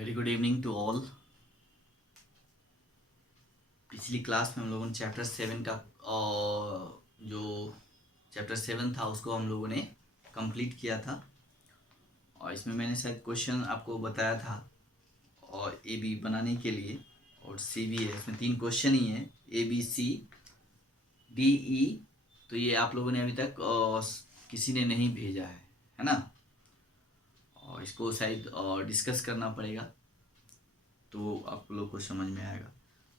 Very good evening to all. पिछली class में हम लोगों ने चैप्टर 7 का जो चैप्टर 7 था उसको हम लोगों ने कंप्लीट किया था और इसमें मैंने शायद क्वेश्चन आपको बताया था और ए बी बनाने के लिए, और सी भी है। इसमें 3 क्वेश्चन ही हैं, A B C D E. तो ये आप लोगों ने अभी तक किसी ने नहीं भेजा है ना। और इसको शायद डिस्कस करना पड़ेगा तो आप लोग को समझ में आएगा।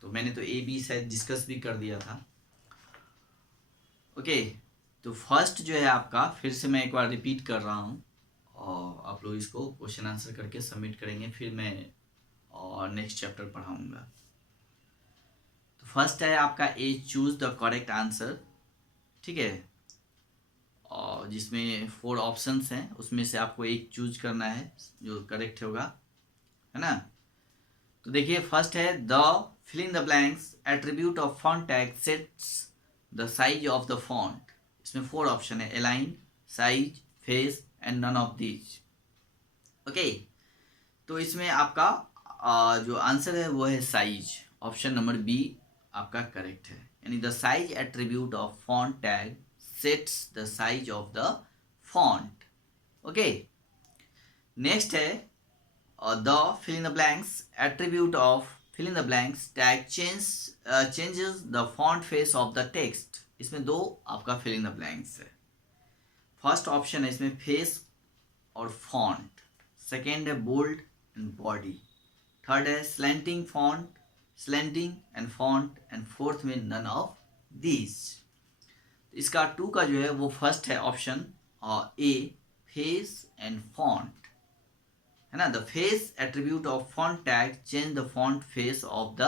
तो मैंने तो ए बी शायद डिस्कस भी कर दिया था। ओके, तो फर्स्ट जो है आपका, फिर से मैं एक बार रिपीट कर रहा हूँ और आप लोग इसको क्वेश्चन आंसर करके सबमिट करेंगे, फिर मैं और नेक्स्ट चैप्टर पढ़ाऊँगा। तो फर्स्ट है आपका ए, चूज द करेक्ट आंसर। ठीक है, और जिसमें 4 ऑप्शंस हैं उसमें से आपको एक चूज करना है जो करेक्ट होगा, है ना। तो देखिए फर्स्ट है the fill in the blanks attribute of font tag sets the size of the font। इसमें 4 ऑप्शन है, align, size, face and none of these। Okay, तो इसमें आपका जो आंसर है वो है साइज। ऑप्शन नंबर बी आपका करेक्ट है, यानी the size attribute of font tag sets the size of the font. Okay, next है the fill in the blanks attribute of fill in the blanks tag changes the font face of the text। इसमें 2 आपका fill in the blanks है। First option है इसमें face और font, second है bold and body, third है slanting font, slanting and font, and fourth में none of these. इसका 2 का जो है वो फर्स्ट है option A, face and font, है ना। The face attribute of font tag change the font face of the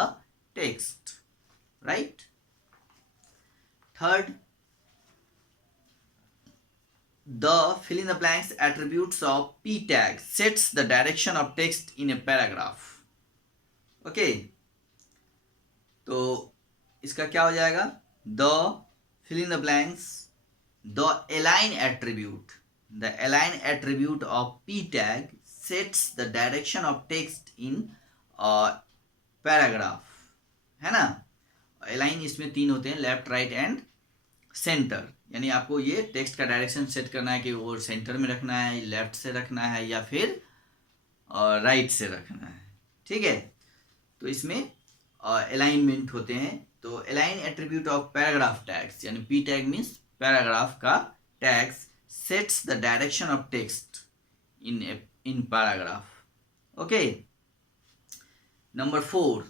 text, right. Third, the fill in the blanks attributes of p tag sets the direction of text in a paragraph। Okay, तो इसका क्या हो जाएगा, the fill in the blanks the align attribute of p tag sets the direction of text in paragraph, है ना। Align इसमें 3 होते हैं, लेफ्ट, राइट एंड सेंटर, यानी आपको ये टेक्स्ट का डायरेक्शन सेट करना है कि वो सेंटर में रखना है, लेफ्ट से रखना है या फिर राइट से रखना है। ठीक है, तो इसमें अलाइनमेंट होते हैं। तो align attribute of paragraph tags, यानी पी टैग मीन्स पैराग्राफ का tags, sets the direction of text in paragraph. Okay, number 4,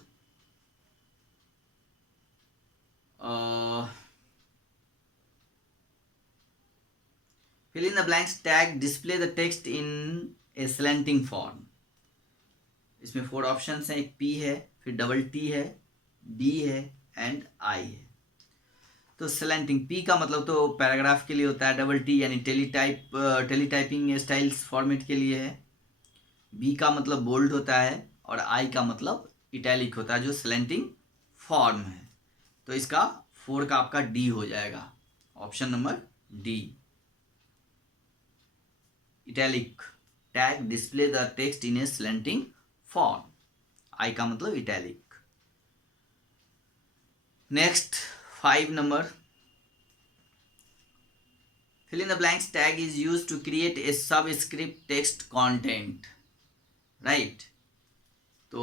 fill in the blanks tag display the text in a slanting form। इसमें 4 options हैं, एक P है, फिर double T है, D है and I है। तो स्लैंटिंग, P का मतलब तो पैराग्राफ के लिए होता है, डबल T यानी टेलीटाइपिंग स्टाइल्स फॉर्मेट के लिए है, B का मतलब बोल्ड होता है और I का मतलब इटैलिक होता है जो स्लैंटिंग फॉर्म है। तो इसका 4 का आपका D हो जाएगा, option number D। Italic tag display the text in a slanting form, I का मतलब italic. Next 5 number, fill in the blanks tag is used to create a subscript text content, right। तो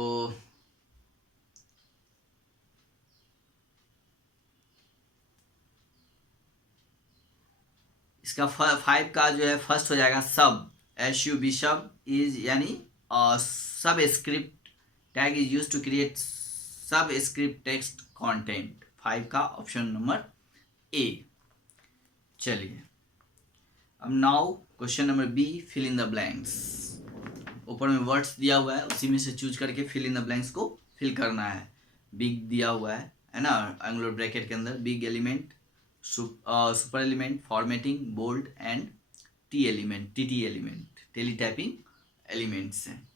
इसका 5 का जो है first हो जाएगा सब, SUB, सब इज यानी subscript tag is use to create subscript text content, 5 का ऑप्शन नंबर ए। चलिए अब now question number B, fill in the blanks. ऊपर में वर्ड्स दिया हुआ है, उसी में से चूज करके फिल इन द ब्लैंक्स को फिल करना है। बिग दिया हुआ है ना, एंगुलर ब्रैकेट के अंदर big element, super element, formatting, bold and T element, TT element, teletyping elements हैं।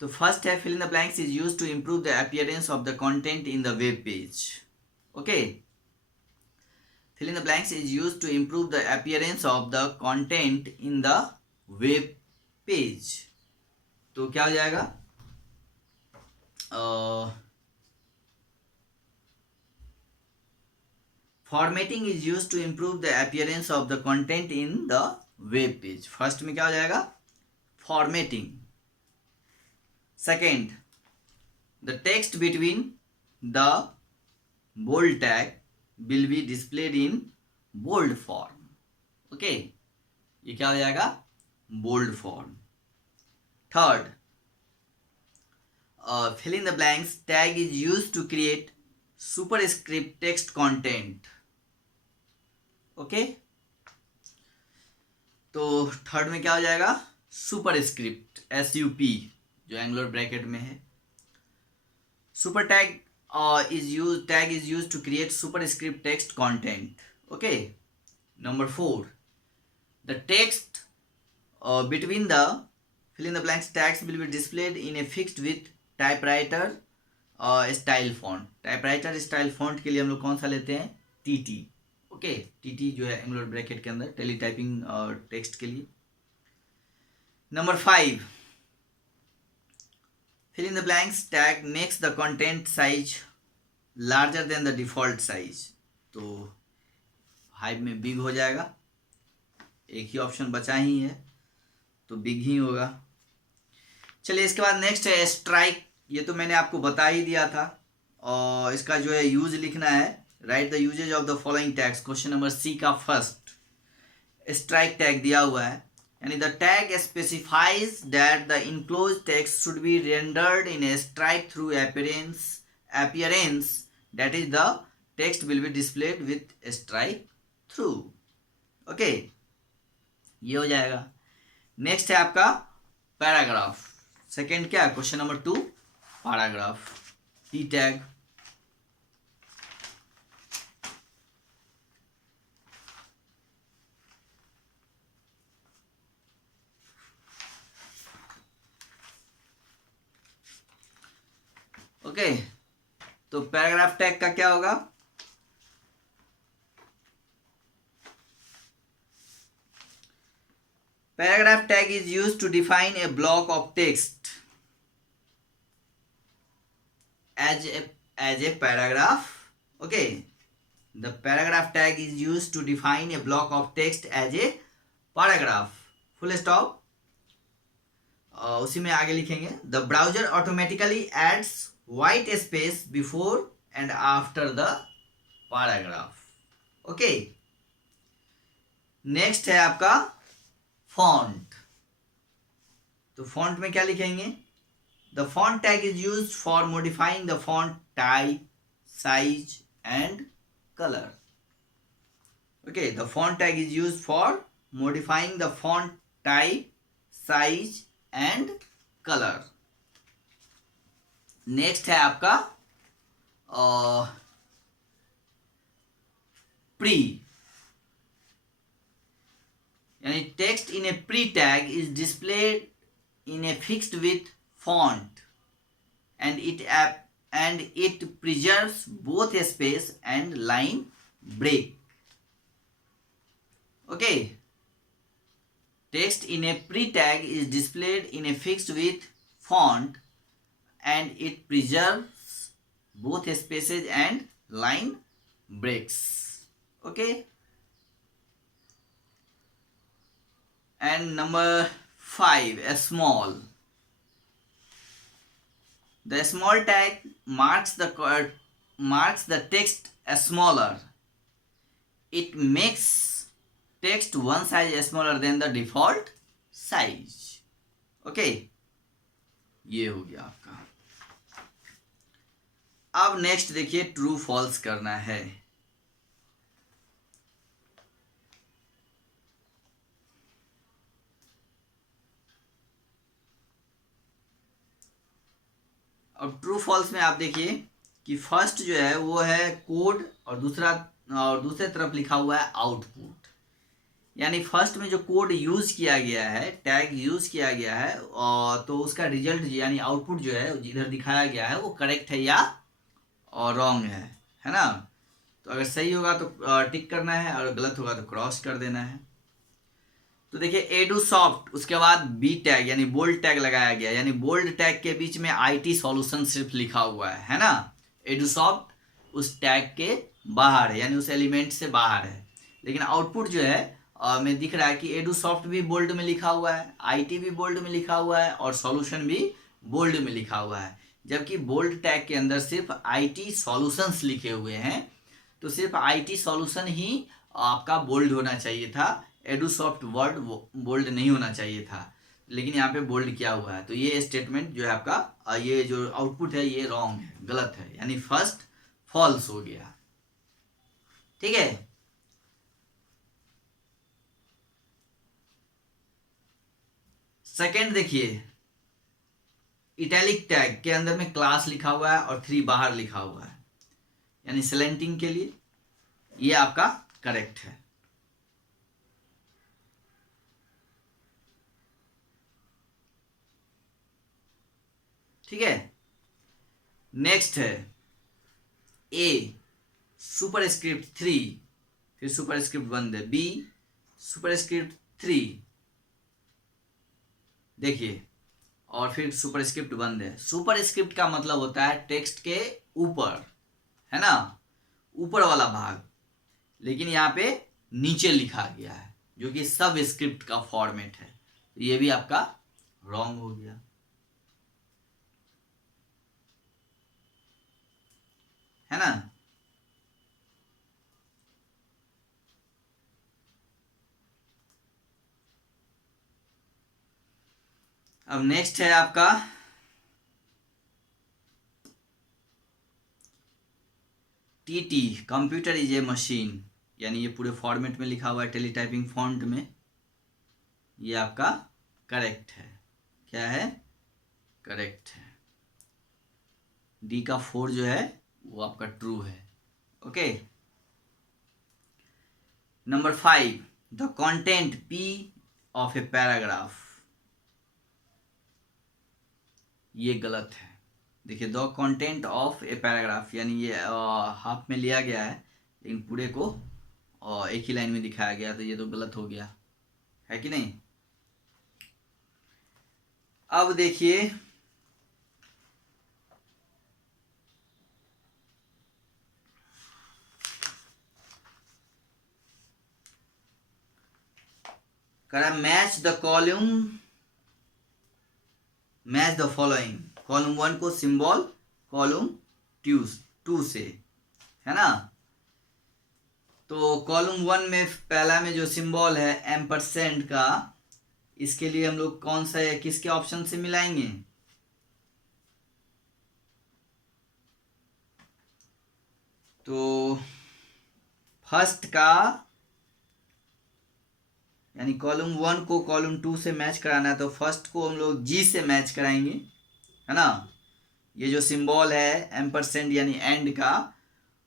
तो फर्स्ट है fill in the blanks is used to improve the appearance of the content in the web page. Okay, fill in the blanks is used to improve the appearance of the content in the web page. तो क्या हो जाएगा, formatting is use to improve the appearance of the content in the web page. First में क्या हो जाएगा, formatting. Second, the text between the bold tag will be displayed in bold form. Okay, ये क्या हो जाएगा, bold form. Third, fill in the blanks tag is used to create superscript text content। Okay, तो third में क्या हो जाएगा, superscript, SUP जो एंगुलर ब्रैकेट में है। Super tag tag is used to create superscript text content। Okay, number 4, the text between the fill in the blanks tags will be displayed in a fixed width typewriter style font. Typewriter style font के लिए हम लोग कौन सा लेते हैं, TT। Okay, TT जो है एंगुलर ब्रैकेट के अंदर टेली टाइपिंग टेक्स्ट के लिए। Number 5, fill in the blanks tag makes the content size larger than the default size. तो 5 में बिग हो जाएगा, एक ही ऑप्शन बचा ही है तो बिग ही होगा। चलिए इसके बाद नेक्स्ट है स्ट्राइक। ये तो मैंने आपको बता ही दिया था, और इसका जो है यूज लिखना है, write the usage of the following tags. Question number C का फर्स्ट स्ट्राइक टैग दिया हुआ है, यानी the tag specifies that the enclose text should be rendered in a strike through appearance that is the text will be displayed with strike through. Okay, ये हो जाएगा। Next है आपका पैराग्राफ। सेकेंड क्या, question number 2 paragraph, P tag. Okay, तो paragraph tag का क्या होगा, paragraph tag is used to define a block of text as a paragraph। okay, the paragraph tag is used to define a block of text as a paragraph, full stop। उसी में आगे लिखेंगे, the browser automatically adds white space before and after the paragraph। okay, next है आपका font। तो font में क्या लिखेंगे, the font tag is used for modifying the font type, size and color। okay, the font tag is used for modifying the font type, size and color। next है आपका pre, यानी text in a pre tag is displayed in a fixed width font and it preserves both space and line break। okay, text in a pre-tag is displayed in a fixed width font and it preserves both spaces and line breaks। okay, and number 5, a small। The small tag marks the text smaller। It makes text one size smaller than the default size। okay, ये हो गया आपका। अब next देखिए, true false करना है। अब true false में आप देखिए कि फर्स्ट जो है वो है कोड और दूसरे तरफ लिखा हुआ है आउटपुट। यानी फर्स्ट में जो कोड यूज किया गया है, टैग यूज किया गया है, और तो उसका रिजल्ट यानी आउटपुट जो है इधर दिखाया गया है वो करेक्ट है या और रॉन्ग है ना। तो अगर सही होगा तो टिक करना है और गलत होगा तो क्रॉस कर देना है। तो देखिए एडुसॉफ्ट, उसके बाद बी टैग यानी बोल्ड टैग लगाया गया, यानी बोल्ड टैग के बीच में आईटी सॉल्यूशन सिर्फ लिखा हुआ है ना। एडुसॉफ्ट उस टैग के बाहर है, यानी उस एलिमेंट से बाहर है, लेकिन आउटपुट जो है में दिख रहा है कि एडुसॉफ्ट भी बोल्ड में लिखा हुआ है, आईटी भी बोल्ड में लिखा हुआ है और सॉल्यूशन भी बोल्ड में लिखा हुआ है, जबकि बोल्ड टैग के अंदर सिर्फ आईटी सॉल्यूशंस लिखे हुए हैं। तो सिर्फ आईटी सॉल्यूशन ही आपका बोल्ड होना चाहिए था, एडुसॉफ्ट वर्ड बोल्ड नहीं होना चाहिए था, लेकिन यहाँ पे बोल्ड किया हुआ है। तो ये स्टेटमेंट जो है आपका, ये जो आउटपुट है ये रॉन्ग है, गलत है, यानी फर्स्ट फॉल्स हो गया। ठीक है, सेकेंड देखिए, इटैलिक टैग के अंदर में क्लास लिखा हुआ है और 3 बाहर लिखा हुआ है, यानी सिलेंटिंग के लिए ये आपका करेक्ट है। ठीक है, नेक्स्ट है ए सुपरस्क्रिप्ट 3, फिर सुपरस्क्रिप्ट बंद है, बी सुपरस्क्रिप्ट 3, देखिए, और फिर सुपरस्क्रिप्ट बंद है। सुपरस्क्रिप्ट का मतलब होता है टेक्स्ट के ऊपर, है ना, ऊपर वाला भाग, लेकिन यहाँ पे नीचे लिखा गया है जो कि सब स्क्रिप्ट का फॉर्मेट है, तो ये भी आपका रॉन्ग हो गया। है ना, अब नेक्स्ट है आपका TT, computer is a machine, यानी ये पूरे फॉर्मेट में लिखा हुआ है टेलीटाइपिंग फॉन्ट में, ये आपका करेक्ट है। क्या है, करेक्ट है। डी का 4 जो है वो आपका ट्रू है। Okay, number 5, the content P of a paragraph, ये गलत है। देखिए, the content of a paragraph, यानी ये हाफ में लिया गया है लेकिन पूरे को एक ही लाइन में दिखाया गया, तो ये तो गलत हो गया, है कि नहीं। अब देखिए, करा match the column, match the following, column 1 को सिंबल कॉलम 2 से, है ना। तो कॉलम 1 में पहला में जो सिंबल है एम्परसेंड का, इसके लिए हम लोग कौन सा है, किसके ऑप्शन से मिलाएंगे, तो फर्स्ट का, यानी कॉलम 1 को कॉलम 2 से मैच कराना है, तो फर्स्ट को हम लोग जी से मैच कराएंगे, है ना। ये जो सिंबल है एम्परसेंड यानी एंड का,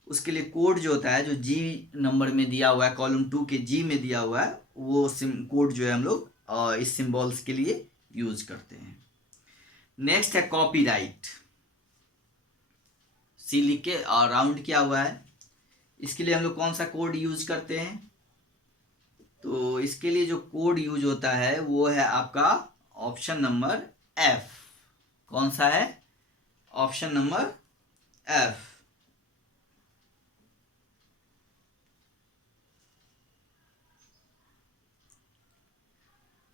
उसके लिए कोड जो होता है, जो जी नंबर में दिया हुआ है, कॉलम 2 के जी में दिया हुआ है, वो कोड जो है हम लोग इस सिंबल्स के लिए यूज करते हैं। नेक्स्ट है कॉपीराइट, सी लिख के और राउंड किया हुआ है, इसके लिए हम लोग कौन सा कोड यूज करते हैं, तो इसके लिए जो कोड यूज होता है वो है आपका ऑप्शन नंबर एफ। कौन सा है, ऑप्शन नंबर एफ।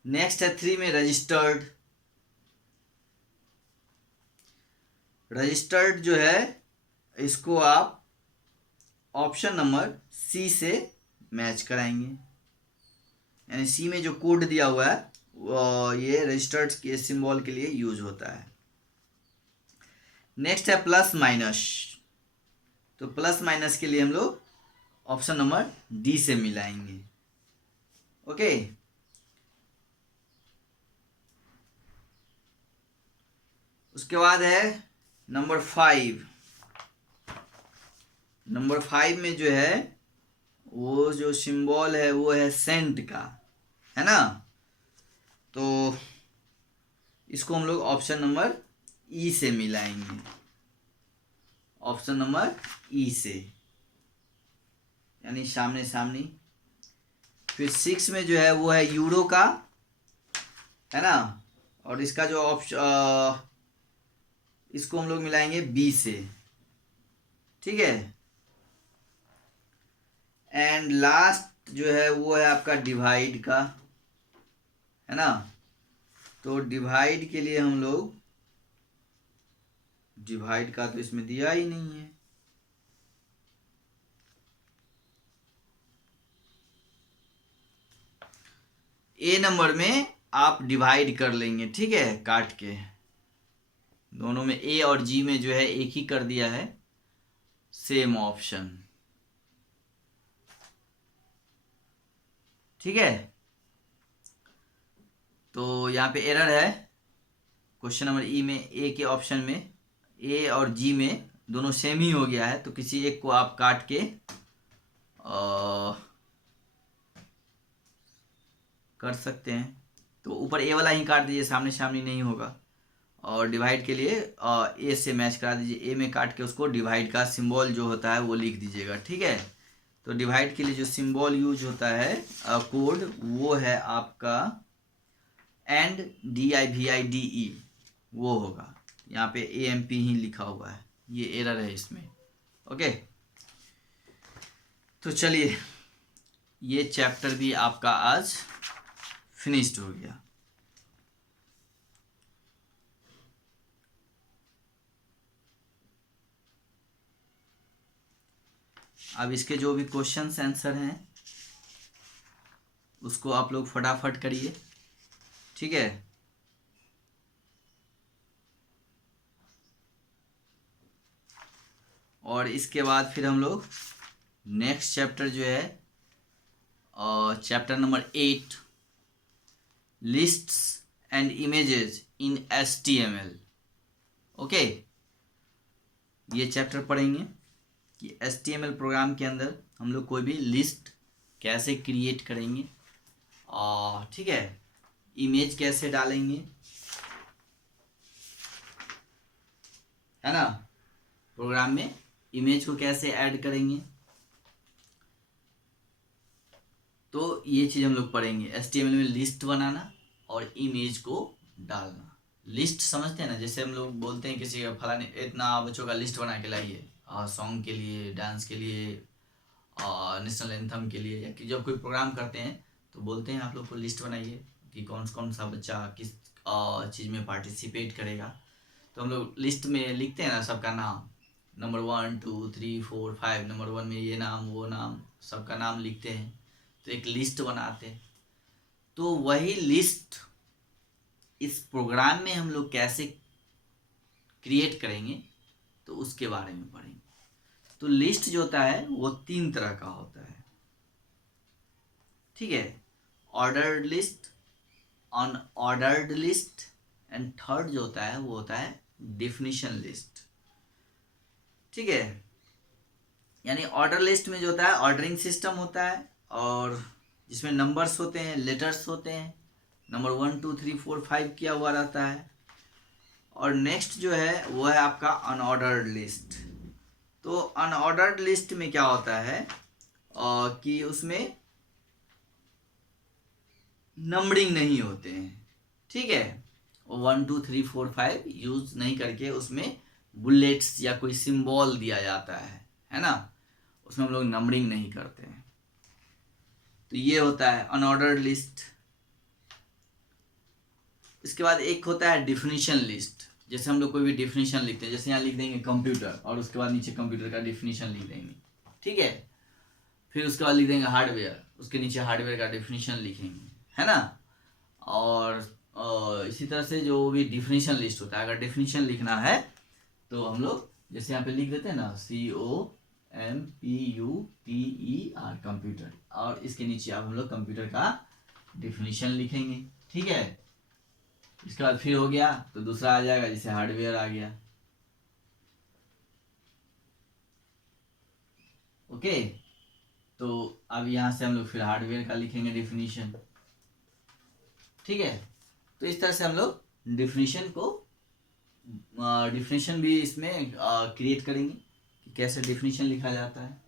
नेक्स्ट है 3 में रजिस्टर्ड, रजिस्टर्ड जो है इसको आप ऑप्शन नंबर सी से मैच कराएंगे, यानी सी में जो कोड दिया हुआ है वो ये रजिस्टर्ड के सिंबल के लिए यूज होता है। नेक्स्ट है प्लस माइनस, तो प्लस माइनस के लिए हम लोग ऑप्शन नंबर डी से मिलाएंगे। ओके, उसके बाद है नंबर 5, नंबर 5 में जो है वो जो सिंबल है वो है सेंट का, है ना। तो इसको हम लोग ऑप्शन नंबर ई से मिलाएंगे, ऑप्शन नंबर ई से, यानी सामने सामने फिर 6 में जो है वो है यूरो का, है ना। और इसका जो ऑप्शन, इसको हम लोग मिलाएंगे बी से, ठीक है। एंड लास्ट जो है वो है आपका डिवाइड का, है ना। तो डिवाइड के लिए हम लोग, डिवाइड का तो इसमें दिया ही नहीं है। ए नंबर में आप डिवाइड कर लेंगे, ठीक है, काट के। दोनों में ए और जी में जो है एक ही कर दिया है, सेम ऑप्शन, ठीक है। तो यहाँ पे एरर है क्वेश्चन नंबर ई में, ए के ऑप्शन में ए और जी में दोनों सेम ही हो गया है, तो किसी एक को आप काट के कर सकते हैं। तो ऊपर ए वाला ही काट दीजिए, सामने सामने नहीं होगा। और डिवाइड के लिए ए से मैच करा दीजिए, ए में काट के उसको डिवाइड का सिंबल जो होता है वो लिख दीजिएगा, ठीक है। तो डिवाइड के लिए जो सिंबल यूज होता है कोड, वो है आपका एंड DIVIDE, वो होगा। यहाँ पे AMP ही लिखा हुआ है, ये एरर है इसमें, ओके। तो चलिए, ये चैप्टर भी आपका आज फिनिश्ड हो गया। अब इसके जो भी क्वेश्चंस आंसर हैं उसको आप लोग फटाफट करिए, ठीक है। और इसके बाद फिर हम लोग नेक्स्ट चैप्टर जो है, chapter number 8, lists and images in HTML, okay. ये चैप्टर पढ़ेंगे कि HTML प्रोग्राम के अंदर हम लोग कोई भी लिस्ट कैसे क्रिएट करेंगे, और ठीक है, इमेज कैसे डालेंगे, है ना। प्रोग्राम में इमेज को कैसे ऐड करेंगे, तो ये चीज़ हम लोग पढ़ेंगे। HTML में लिस्ट बनाना और इमेज को डालना। लिस्ट समझते हैं ना, जैसे हम लोग बोलते हैं किसी का फलाने इतना बच्चों का लिस्ट बना के लाइए, सॉन्ग के लिए, डांस के लिए, नेशनल एंथम के लिए, या कि जब कोई प्रोग्राम करते हैं तो बोलते हैं आप लोग को लिस्ट बनाइए कि कौन कौन सा बच्चा किस चीज़ में पार्टिसिपेट करेगा। तो हम लोग लिस्ट में लिखते हैं ना सबका नाम, नंबर 1 2 3 4 5, नंबर 1 में ये नाम वो नाम, सबका नाम लिखते हैं, तो एक लिस्ट बनाते हैं। तो वही लिस्ट इस प्रोग्राम में हम लोग कैसे क्रिएट करेंगे, तो उसके बारे में पढ़ेंगे। तो लिस्ट जो होता है वो 3 तरह का होता है, ठीक है। Ordered list, unordered list, and third जो होता है वो होता है डेफिनेशन लिस्ट, ठीक है। यानी ऑर्डर लिस्ट में जो होता है ऑर्डरिंग सिस्टम होता है, और जिसमें नंबर्स होते हैं, लेटर्स होते हैं, नंबर 1 2 3 4 5 किया हुआ रहता है। और नेक्स्ट जो है वो है आपका अनऑर्डर्ड लिस्ट। तो अनऑर्डर्ड लिस्ट में क्या होता है कि उसमें नंबरिंग नहीं होते हैं, ठीक है। 1 2 3 4 5 यूज नहीं करके उसमें बुलेट्स या कोई सिंबल दिया जाता है ना। उसमें हम लोग नंबरिंग नहीं करते हैं। तो ये होता है अनऑर्डर्ड लिस्ट। इसके बाद एक होता है डिफिनीशन लिस्ट। जैसे हम लोग कोई भी डिफिनीशन लिखते हैं, जैसे यहाँ लिख देंगे कंप्यूटर और उसके बाद नीचे कंप्यूटर का डिफिनीशन लिख देंगे, ठीक है। फिर उसके बाद लिख देंगे हार्डवेयर, उसके नीचे हार्डवेयर का डिफिनीशन लिखेंगे, है ना। और इसी तरह से जो भी डिफिनीशन लिस्ट होता है, अगर डिफिनीशन लिखना है तो हम लोग जैसे यहाँ पे लिख देते हैं ना COMPUTER कंप्यूटर, और इसके नीचे अब हम लोग कंप्यूटर का डिफिनीशन लिखेंगे, ठीक है। इसके बाद फिर हो गया तो दूसरा आ जाएगा, जैसे हार्डवेयर आ गया, ओके। तो अब यहाँ से हम लोग फिर हार्डवेयर का लिखेंगे डिफिनीशन, ठीक है। तो इस तरह से हम लोग डिफिनीशन भी इसमें क्रिएट करेंगे कि कैसे डिफिनीशन लिखा जाता है।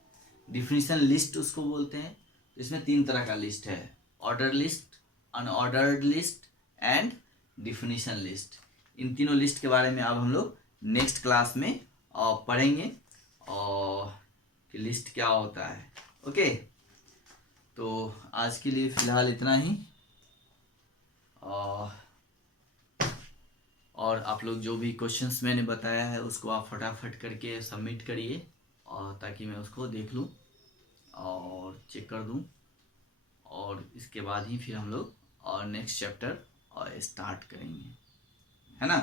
डिफिनीशन लिस्ट उसको बोलते हैं। इसमें 3 तरह का लिस्ट है, order list, unordered list and definition list. इन तीनों लिस्ट के बारे में अब हम लोग नेक्स्ट क्लास में पढ़ेंगे और कि लिस्ट क्या होता है। ओके, तो आज के लिए फ़िलहाल इतना ही। और आप लोग जो भी क्वेश्चंस मैंने बताया है उसको आप फटाफट करके सबमिट करिए, और ताकि मैं उसको देख लूँ और चेक कर दूँ, और इसके बाद ही फिर हम लोग और नेक्स्ट चैप्टर और स्टार्ट करेंगे, है ना।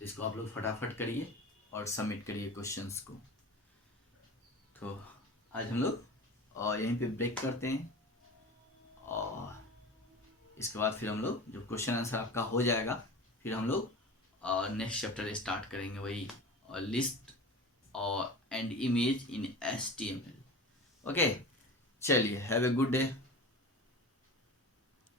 तो इसको आप लोग फटाफट करिए और सबमिट करिए क्वेश्चंस को। तो आज हम लोग यहीं पे ब्रेक करते हैं, और इसके बाद फिर हम लोग जो क्वेश्चन आंसर आपका हो जाएगा फिर हम लोग नेक्स्ट चैप्टर स्टार्ट करेंगे, वही लिस्ट और and image in HTML। Okay, चलिए, हैव ए गुड डे।